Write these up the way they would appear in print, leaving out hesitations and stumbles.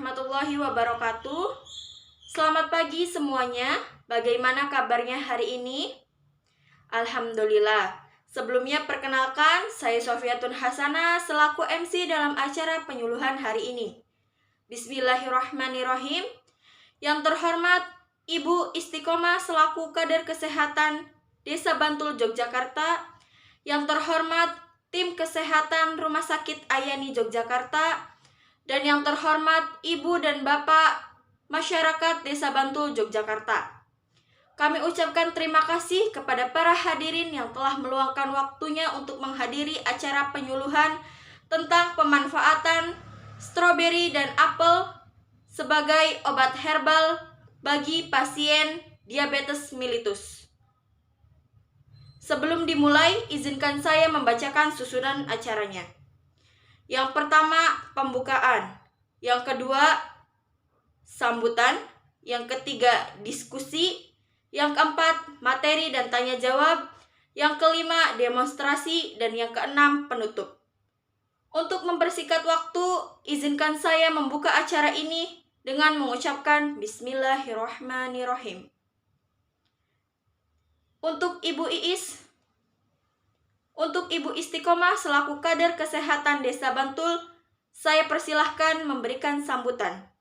warahmatullahi wabarakatuh. Selamat pagi semuanya. Bagaimana kabarnya hari ini? Alhamdulillah. Sebelumnya perkenalkan, saya Sofiatun Hasanah selaku MC dalam acara penyuluhan hari ini. Bismillahirrahmanirrahim. Yang terhormat Ibu Istiqomah selaku Kader Kesehatan Desa Bantul Yogyakarta. Yang terhormat Tim Kesehatan Rumah Sakit Ayani Yogyakarta. Dan yang terhormat Ibu dan Bapak masyarakat Desa Bantul Yogyakarta. Kami ucapkan terima kasih kepada para hadirin yang telah meluangkan waktunya untuk menghadiri acara penyuluhan tentang pemanfaatan stroberi dan apel sebagai obat herbal bagi pasien diabetes mellitus. Sebelum dimulai, izinkan saya membacakan susunan acaranya. Yang pertama, pembukaan. Yang kedua, sambutan. Yang ketiga, diskusi. Yang keempat, materi dan tanya jawab. Yang kelima, demonstrasi. Dan yang keenam, penutup. Untuk mempersingkat waktu, izinkan saya membuka acara ini dengan mengucapkan Bismillahirrahmanirrahim. Untuk Ibu Istiqomah selaku Kader Kesehatan Desa Bantul, saya persilahkan memberikan sambutan.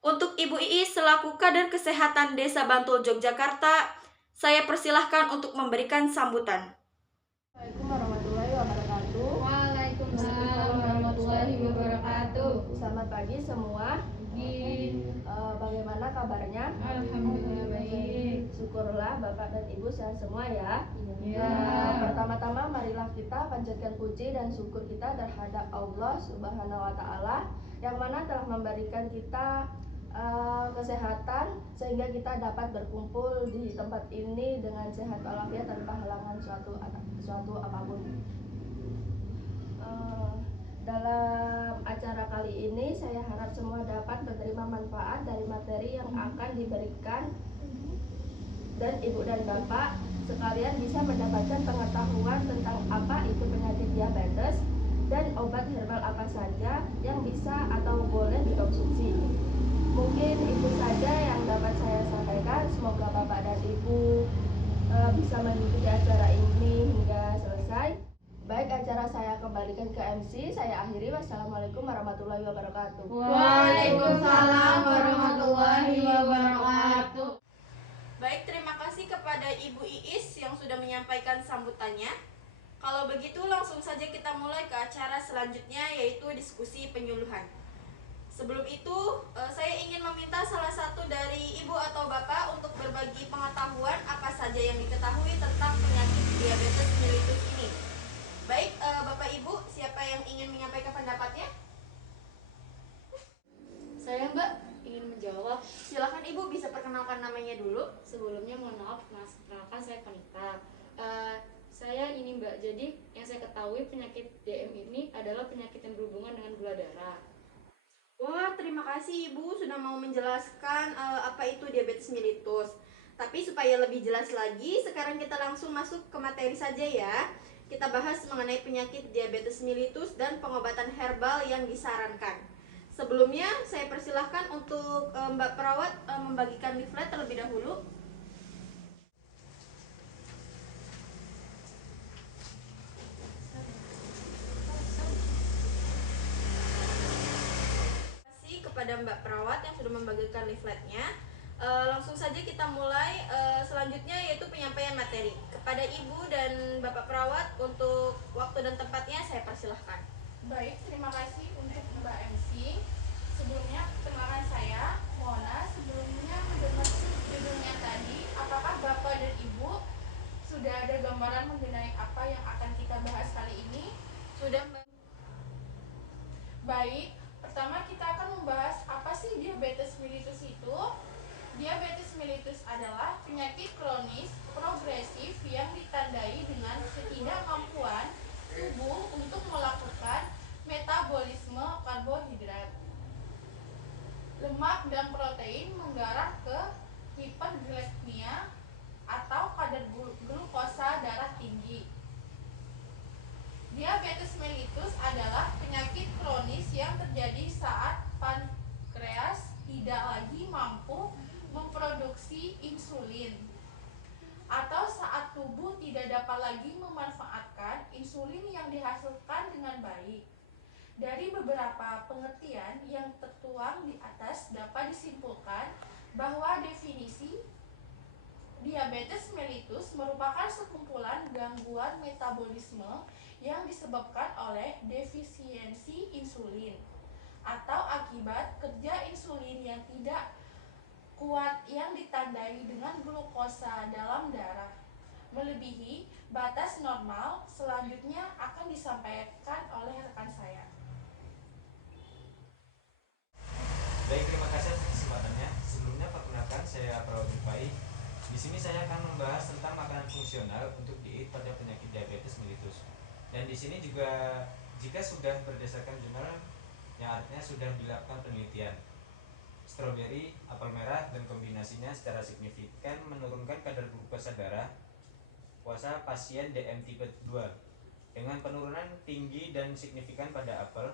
Untuk Ibu Iis selaku Kader Kesehatan Desa Bantul Yogyakarta, saya persilahkan untuk memberikan sambutan. Assalamualaikum warahmatullahi wabarakatuh. Waalaikumsalam warahmatullahi wabarakatuh. Selamat pagi semua. Bagaimana kabarnya? Alhamdulillah baik. Syukurlah Bapak dan Ibu sehat semua ya. Ya. Pertama-tama marilah kita panjatkan puji dan syukur kita terhadap Allah Subhanahu wa Ta'ala yang mana telah memberikan kita kesehatan sehingga kita dapat berkumpul di tempat ini dengan sehat walafiat tanpa halangan suatu apapun. Dalam acara kali ini saya harap semua dapat menerima manfaat dari materi yang akan diberikan dan Ibu dan Bapak sekalian bisa mendapatkan pengetahuan tentang apa itu penyakit diabetes dan obat herbal apa saja yang bisa atau boleh dikonsumsi. Mungkin itu saja yang dapat saya sampaikan. Semoga Bapak dan Ibu bisa mengikuti acara ini hingga selesai. Baik, acara saya kembalikan ke MC. Saya akhiri. Wassalamualaikum warahmatullahi wabarakatuh. Waalaikumsalam warahmatullahi wabarakatuh. Baik, terima kasih kepada Ibu Iis yang sudah menyampaikan sambutannya. Kalau begitu langsung saja kita mulai ke acara selanjutnya, yaitu diskusi penyuluhan. Sebelum itu, saya ingin meminta salah satu dari Ibu atau Bapak untuk berbagi pengetahuan apa saja yang diketahui tentang penyakit diabetes mellitus ini. Baik, Bapak Ibu, siapa yang ingin menyampaikan pendapatnya? Saya Mbak ingin menjawab. Silakan Ibu, bisa perkenalkan namanya dulu. Sebelumnya mohon maaf Mas, perkenalkan saya Panita. Saya ini Mbak, jadi yang saya ketahui penyakit DM ini adalah penyakit yang berhubungan dengan gula darah. Wah, terima kasih Ibu sudah mau menjelaskan apa itu diabetes mellitus. Tapi supaya lebih jelas lagi, sekarang kita langsung masuk ke materi saja ya. Kita bahas mengenai penyakit diabetes mellitus dan pengobatan herbal yang disarankan. Sebelumnya, saya persilahkan untuk Mbak Perawat membagikan leaflet terlebih dahulu. Terima kasih kepada Mbak Perawat yang sudah membagikan leafletnya. Langsung saja kita mulai. Selanjutnya yaitu penyampaian materi. Kepada Ibu dan Bapak Perawat untuk waktu dan tempatnya saya persilahkan. Baik, terima kasih untuk Mbak MC. Sebelumnya perkenalkan saya Mona. Sebelumnya mendengar judulnya tadi, apakah Bapak dan Ibu sudah ada gambaran mengenai apa yang akan kita bahas kali ini? Sudah, Mbak? Baik, pertama kita akan membahas apa sih diabetes mellitus itu. Diabetes mellitus adalah penyakit kronis progresif yang ditandai dengan ketidakmampuan tubuh untuk melakukan metabolisme karbohidrat, lemak dan protein mengarah ke hiperglikemia atau kadar glukosa darah tinggi. Diabetes mellitus adalah penyakit kronis yang terjadi terjadi saat pankreas tidak lagi mampu memproduksi insulin, atau saat tubuh tidak dapat lagi memanfaatkan insulin yang dihasilkan dengan baik. Dari beberapa pengertian yang tertuang di atas dapat disimpulkan bahwa definisi diabetes mellitus merupakan sekumpulan gangguan metabolisme yang disebabkan oleh defisiensi insulin atau akibat kerja insulin yang tidak kuat yang ditandai dengan glukosa dalam darah melebihi batas normal. Selanjutnya akan disampaikan oleh rekan saya. Baik, terima kasih atas kesempatannya. Sebelumnya perkenalkan, saya Prawati Pai. Di sini saya akan membahas tentang makanan fungsional untuk diet pada penyakit diabetes mellitus. Dan di sini juga jika sudah berdasarkan jurnal yang artinya sudah dilakukan penelitian, stroberi, apel merah, dan kombinasinya secara signifikan menurunkan kadar glukosa darah puasa pasien DM tipe 2 dengan penurunan tinggi dan signifikan pada apel.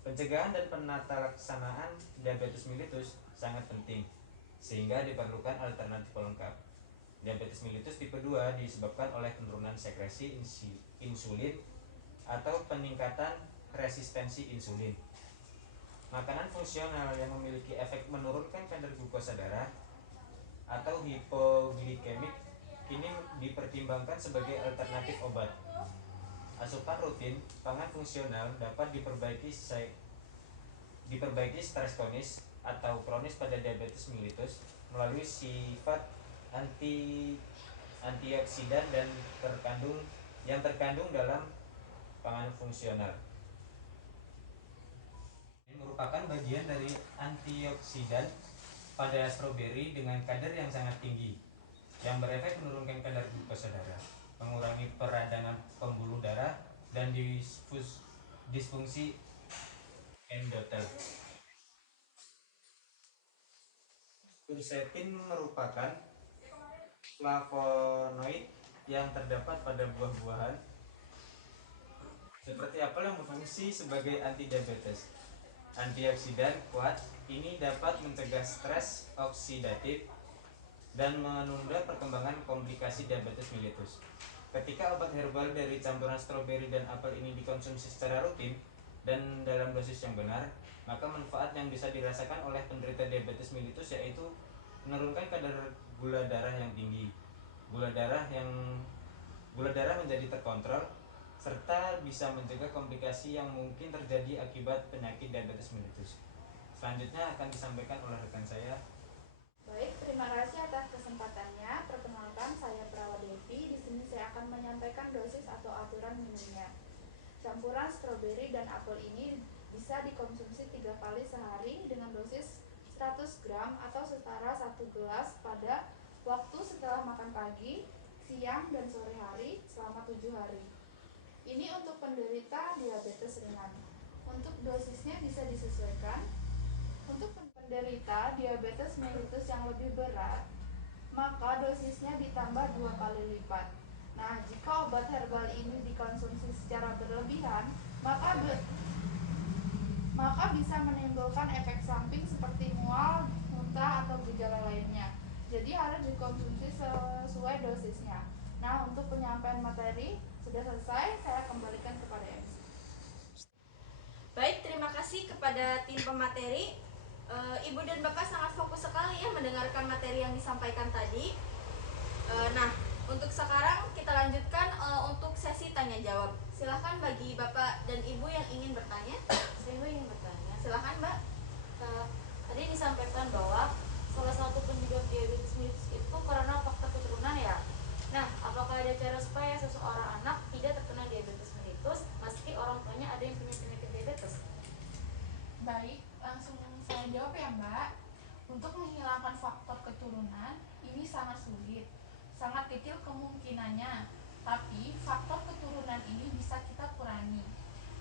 Pencegahan dan penata laksanaan diabetes mellitus sangat penting, sehingga diperlukan alternatif pelengkap. Diabetes mellitus tipe 2 disebabkan oleh penurunan sekresi insulin atau peningkatan resistensi insulin. Makanan fungsional yang memiliki efek menurunkan kadar glukosa darah atau hipoglikemik ini dipertimbangkan sebagai alternatif obat. Asupan rutin pangan fungsional dapat diperbaiki stres kronis atau kronis pada diabetes mellitus melalui sifat antioksidan dan terkandung dalam pangan fungsional. Ini merupakan bagian dari antioksidan pada stroberi dengan kadar yang sangat tinggi yang berefek menurunkan kadar glukosa darah, mengurangi peradangan pembuluh darah, dan disfungsi endotel. Quercetin merupakan flavonoid yang terdapat pada buah-buahan seperti apel yang berfungsi sebagai antidiabetes. Antioksidan kuat ini dapat mencegah stres oksidatif dan menunda perkembangan komplikasi diabetes mellitus. Ketika obat herbal dari campuran stroberi dan apel ini dikonsumsi secara rutin dan dalam dosis yang benar, maka manfaat yang bisa dirasakan oleh penderita diabetes mellitus yaitu menurunkan kadar gula darah yang tinggi, gula darah menjadi terkontrol, serta bisa mencegah komplikasi yang mungkin terjadi akibat penyakit diabetes mellitus. Selanjutnya akan disampaikan oleh rekan saya. Baik, terima kasih atas kesempatannya. Perkenalkan, saya Prawadevi. Di sini saya akan menyampaikan dosis atau aturan minumnya. Campuran stroberi dan apel ini bisa dikonsumsi 3 kali sehari dengan dosis 100 gram atau setara 1 gelas pada waktu setelah makan pagi, siang, dan sore hari selama 7 hari. Ini untuk penderita diabetes ringan. Untuk dosisnya bisa disesuaikan. Untuk penderita diabetes mellitus yang lebih berat, maka dosisnya ditambah 2 kali lipat. Nah, jika obat herbal ini dikonsumsi secara berlebihan, maka bisa menimbulkan efek samping seperti mual, muntah, atau gejala lainnya. Jadi harus dikonsumsi sesuai dosisnya. Nah, untuk penyampaian materi sudah selesai, saya kembalikan kepada MC. Baik, terima kasih kepada tim pemateri. Ibu dan Bapak sangat fokus sekali ya mendengarkan materi yang disampaikan tadi. Nah, untuk sekarang kita lanjutkan untuk sesi tanya jawab. Silahkan bagi Bapak dan Ibu yang ingin bertanya. Saya ingin bertanya. Silahkan Mbak. Tadi disampaikan bahwa salah satu penyebab diabetes mellitus itu karena faktor keturunan ya. Nah, apakah ada cara supaya seseorang anak tidak terkena diabetes mellitus meski orang tuanya ada yang punya penyakit diabetes? Baik, langsung saya jawab ya Mbak. Untuk menghilangkan faktor keturunan ini sangat sulit, sangat kecil kemungkinannya. Tapi faktor keturunan ini bisa kita kurangi,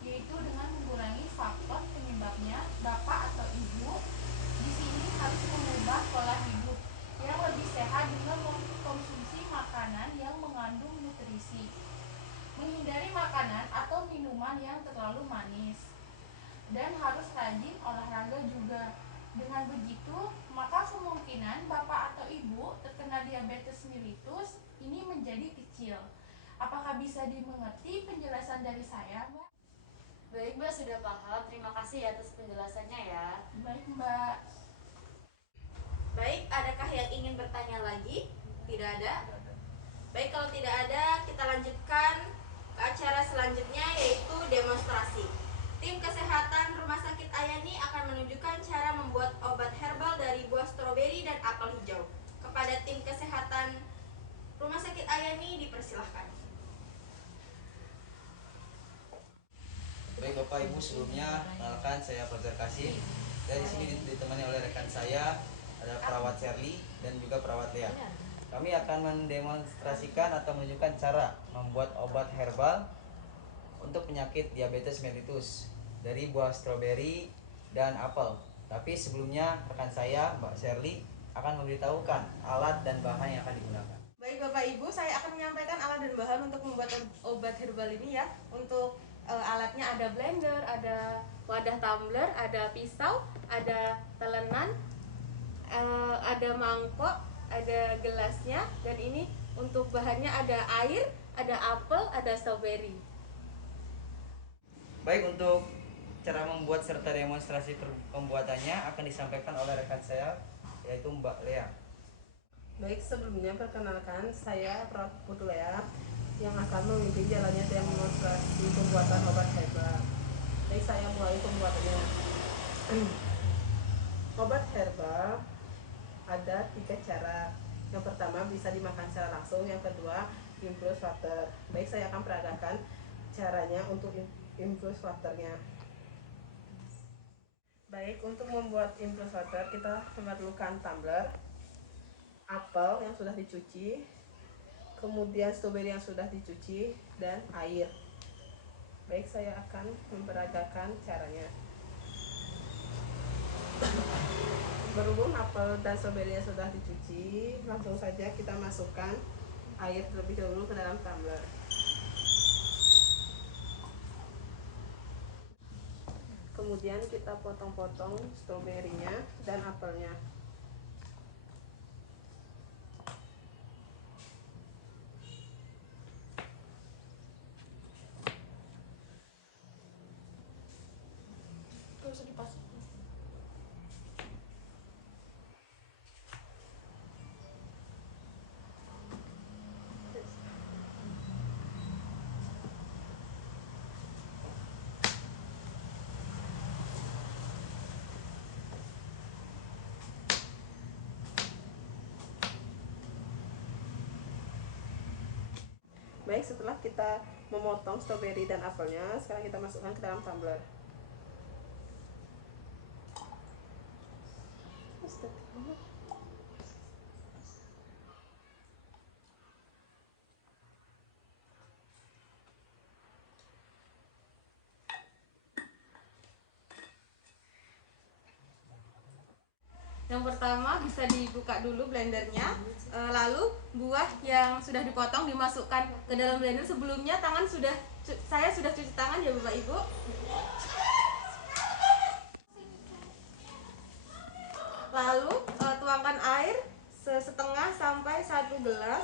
yaitu dengan mengurangi faktor penyebabnya. Bapak atau ibu di sini harus mengubah pola hidup yang lebih sehat dengan mengkonsumsi makanan yang mengandung nutrisi, menghindari makanan atau minuman yang terlalu manis, dan harus keluarga juga. Dengan begitu, maka kemungkinan bapak atau ibu terkena diabetes mellitus ini menjadi kecil. Apakah bisa dimengerti penjelasan dari saya, Mbak? Baik Mbak, sudah paham. Terima kasih ya atas penjelasannya ya. Baik, Mbak. Baik, adakah yang ingin bertanya lagi? Tidak ada? Baik, kalau tidak ada, kita lanjutkan ke acara selanjutnya, yaitu demonstrasi. Tim kesehatan Rumah Sakit Ayani akan menunjukkan cara membuat obat herbal dari buah stroberi dan apel hijau. Kepada tim kesehatan Rumah Sakit Ayani dipersilahkan. Baik Bapak Ibu, sebelumnya perkenalkan saya Fajar Kasim. Dan di sini ditemani oleh rekan saya, ada perawat Shirley dan juga perawat Lea. Kami akan mendemonstrasikan atau menunjukkan cara membuat obat herbal untuk penyakit diabetes mellitus dari buah stroberi dan apel. Tapi sebelumnya rekan saya Mbak Shirley akan memberitahukan alat dan bahan yang akan digunakan. Baik Bapak Ibu, saya akan menyampaikan alat dan bahan untuk membuat obat herbal ini ya. Untuk alatnya ada blender, ada wadah tumbler, ada pisau, ada telenan, ada mangkok, ada gelasnya, dan ini untuk bahannya ada air, ada apel, ada stroberi. Baik, untuk cara membuat serta demonstrasi pembuatannya akan disampaikan oleh rekan saya, yaitu Mbak Lea. Baik, sebelumnya perkenalkan saya Prof. Putu Lea yang akan memimpin jalannya demonstrasi pembuatan obat herbal. Baik, saya mulai pembuatannya. Obat herbal ada 3 cara. Yang pertama bisa dimakan secara langsung, yang kedua infus water. Baik, saya akan peragakan caranya untuk infus waternya. Baik, untuk membuat infus water kita memerlukan tumbler, apel yang sudah dicuci, kemudian stroberi yang sudah dicuci, dan air. Baik, saya akan memperagakan caranya. Berhubung apel dan stroberi yang sudah dicuci, langsung saja kita masukkan air terlebih dahulu ke dalam tumbler. Kemudian kita potong-potong stroberinya dan apelnya. Terus dipasang. Baik, setelah kita memotong stroberi dan apelnya, sekarang kita masukkan ke dalam tumbler. Yang pertama bisa dibuka dulu blendernya, lalu buah yang sudah dipotong dimasukkan ke dalam blender. Sebelumnya saya sudah cuci tangan ya Bapak Ibu. Lalu tuangkan air setengah sampai 1 gelas,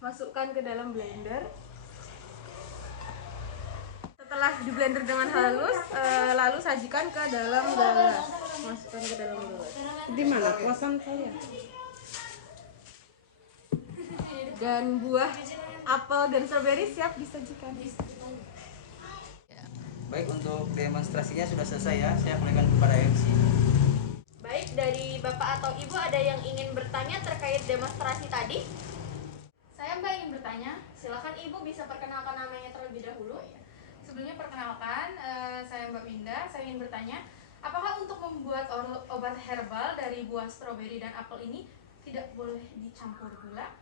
masukkan ke dalam blender. Setelah di blender dengan halus, lalu sajikan ke dalam gelas. Masukkan ke dalam gelas. Di mana kuasaan saya? Dan buah apel dan stroberi siap disajikan. Baik, untuk demonstrasinya sudah selesai ya. Saya kembalikan kepada MC. Baik, dari Bapak atau Ibu ada yang ingin bertanya terkait demonstrasi tadi? Saya Mbak ingin bertanya. Silakan Ibu bisa perkenalkan namanya terlebih dahulu. Sebelumnya perkenalkan, saya Mbak Winda. Saya ingin bertanya, apakah untuk membuat obat herbal dari buah stroberi dan apel ini tidak boleh dicampur gula?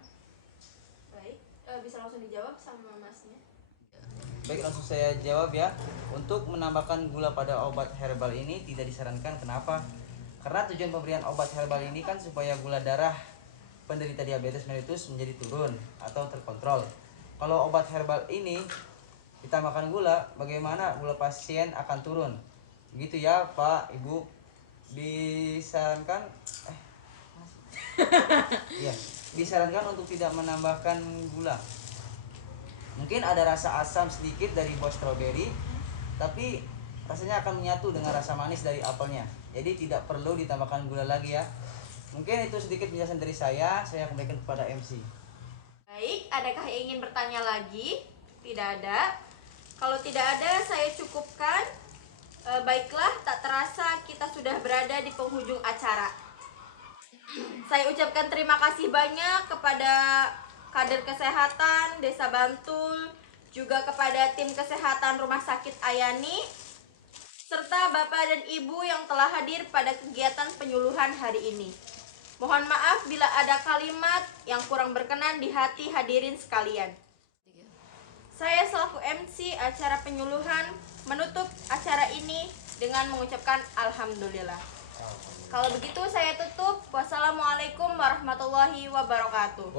Baik, bisa langsung dijawab sama Masnya. Baik, langsung saya jawab ya. Untuk menambahkan gula pada obat herbal ini tidak disarankan. Kenapa? Karena tujuan pemberian obat herbal ini kan supaya gula darah penderita diabetes mellitus menjadi turun atau terkontrol. Kalau obat herbal ini ditambahkan gula, bagaimana gula pasien akan turun. Begitu ya Pak, Ibu. Disarankan iya, disarankan untuk tidak menambahkan gula. Mungkin ada rasa asam sedikit dari buah stroberi, tapi rasanya akan menyatu dengan rasa manis dari apelnya. Jadi tidak perlu ditambahkan gula lagi ya. Mungkin itu sedikit penjelasan dari saya kembalikan kepada MC. Baik, adakah yang ingin bertanya lagi? Tidak ada. Kalau tidak ada, saya cukupkan. Baiklah, tak terasa kita sudah berada di penghujung acara. Saya ucapkan terima kasih banyak kepada kader kesehatan Desa Bantul, juga kepada tim kesehatan Rumah Sakit Ayani, serta Bapak dan Ibu yang telah hadir pada kegiatan penyuluhan hari ini. Mohon maaf bila ada kalimat yang kurang berkenan di hati hadirin sekalian. Saya selaku MC acara penyuluhan menutup acara ini dengan mengucapkan alhamdulillah. Kalau begitu saya tutup. Wassalamualaikum warahmatullahi wabarakatuh.